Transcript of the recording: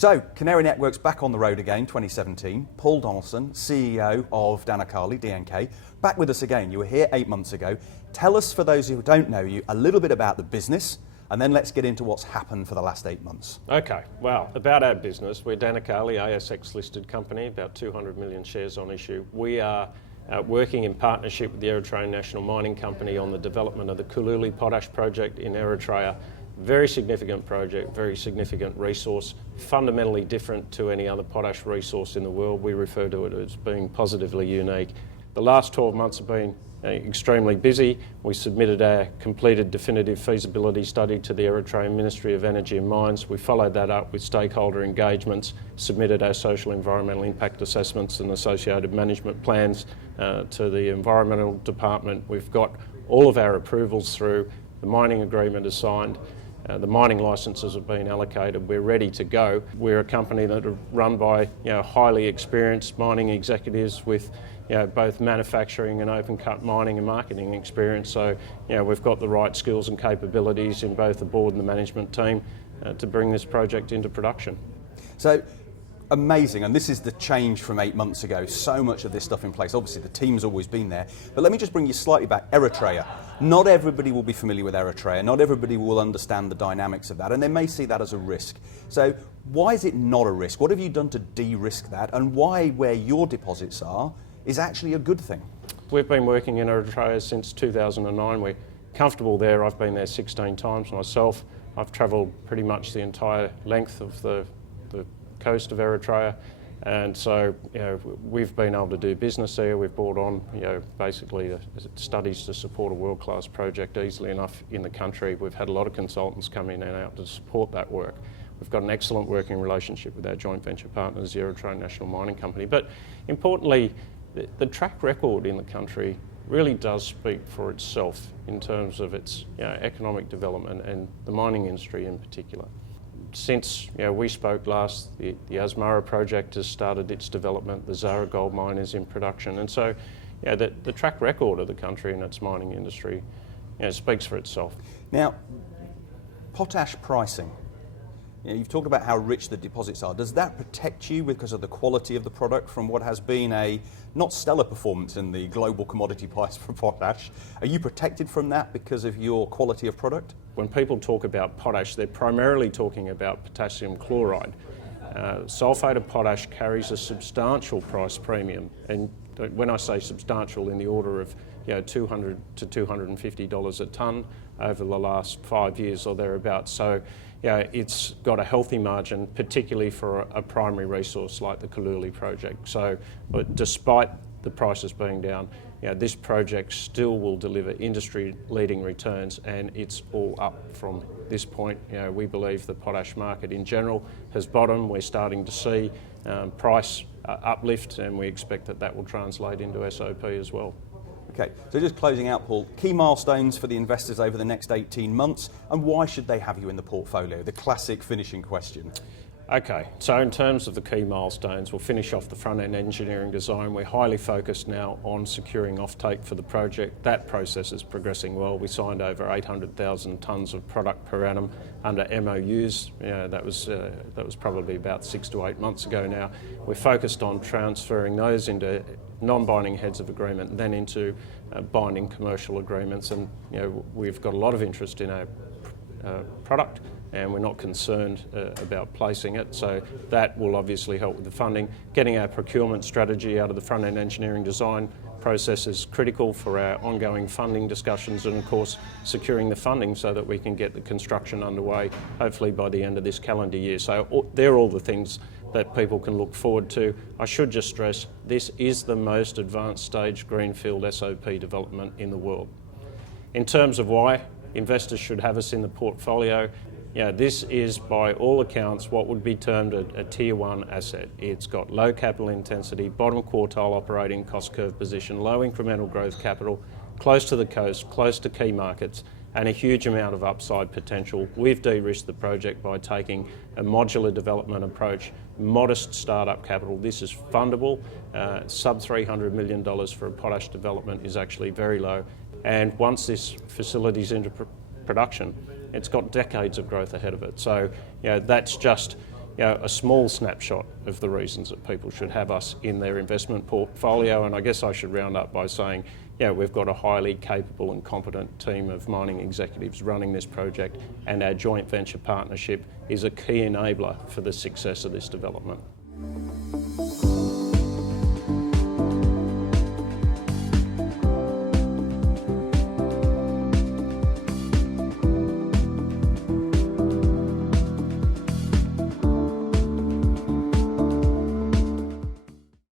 So, Canary Network's back on the road again, 2017. Paul Donaldson, CEO of Danakali, DNK, back with us again. You were here 8 months ago. Tell us, for those who don't know you, a little bit about the business, and then let's get into what's happened for the last 8 months. Okay, well, about our business, we're Danakali, ASX listed company, about 200 million shares on issue. We are working in partnership with the Eritrean National Mining Company on the development of the Kululi Potash project in Eritrea. Very significant project, very significant resource, fundamentally different to any other potash resource in the world. We refer to it as being positively unique. The last 12 months have been extremely busy. We submitted our completed definitive feasibility study to the Eritrean Ministry of Energy and Mines. We followed that up with stakeholder engagements, submitted our social environmental impact assessments and associated management plans to the Environmental Department. We've got all of our approvals through. The mining agreement is signed. The mining licences have been allocated. We're ready to go. We're a company that are run by highly experienced mining executives with both manufacturing and open cut mining and marketing experience. So we've got the right skills and capabilities in both the board and the management team to bring this project into production. So amazing, and this is the change from 8 months ago. So much of this stuff in place. Obviously the team's always been there, but let me just bring you slightly back. Eritrea. Not everybody will be familiar with Eritrea. Not everybody will understand the dynamics of that, and they may see that as a risk. So why is it not a risk? What have you done to de-risk that, and why where your deposits are is actually a good thing? We've been working in Eritrea since 2009. We're comfortable there. I've been there 16 times myself. I've travelled pretty much the entire length of the coast of Eritrea, and so we've been able to do business there. We've brought on basically studies to support a world-class project easily enough in the country. We've had a lot of consultants come in and out to support that work. We've got an excellent working relationship with our joint venture partners, the Eritrean National Mining Company. But importantly, the track record in the country really does speak for itself in terms of its economic development and the mining industry in particular. Since we spoke last, the Asmara project has started its development, the Zara gold mine is in production, and so the track record of the country and its mining industry speaks for itself. Now, potash pricing. You've talked about how rich the deposits are. Does that protect you because of the quality of the product from what has been a not stellar performance in the global commodity price for potash? Are you protected from that because of your quality of product? When people talk about potash, they're primarily talking about potassium chloride. Sulphate of potash carries a substantial price premium, and when I say substantial, in the order of $200 to $250 a tonne over the last 5 years or thereabouts. So it's got a healthy margin, particularly for a primary resource like the Kululi project. So despite the prices being down, this project still will deliver industry-leading returns, and it's all up from this point. We believe the potash market in general has bottomed. We're starting to see price uplift, and we expect that will translate into SOP as well. Okay, so just closing out, Paul, key milestones for the investors over the next 18 months, and why should they have you in the portfolio? The classic finishing question. Okay, so in terms of the key milestones, we'll finish off the front-end engineering design. We're highly focused now on securing offtake for the project. That process is progressing well. We signed over 800,000 tonnes of product per annum under MOUs. That was probably about 6 to 8 months ago now. We're focused on transferring those into non-binding heads of agreement, then into binding commercial agreements, and we've got a lot of interest in our product, and we're not concerned about placing it, so that will obviously help with the funding. Getting our procurement strategy out of the front-end engineering design process is critical for our ongoing funding discussions, and of course securing the funding so that we can get the construction underway hopefully by the end of this calendar year. So they're all the things that people can look forward to. I should just stress, this is the most advanced stage greenfield SOP development in the world. In terms of why investors should have us in the portfolio, this is by all accounts what would be termed a tier 1 asset. It's got low capital intensity, bottom quartile operating cost curve position, low incremental growth capital, close to the coast, close to key markets, and a huge amount of upside potential. We've de-risked the project by taking a modular development approach, modest startup capital. This is fundable. Sub $300 million for a potash development is actually very low. And once this facility is into production, it's got decades of growth ahead of it. So that's just a small snapshot of the reasons that people should have us in their investment portfolio. And I guess I should round up by saying, we've got a highly capable and competent team of mining executives running this project, and our joint venture partnership is a key enabler for the success of this development.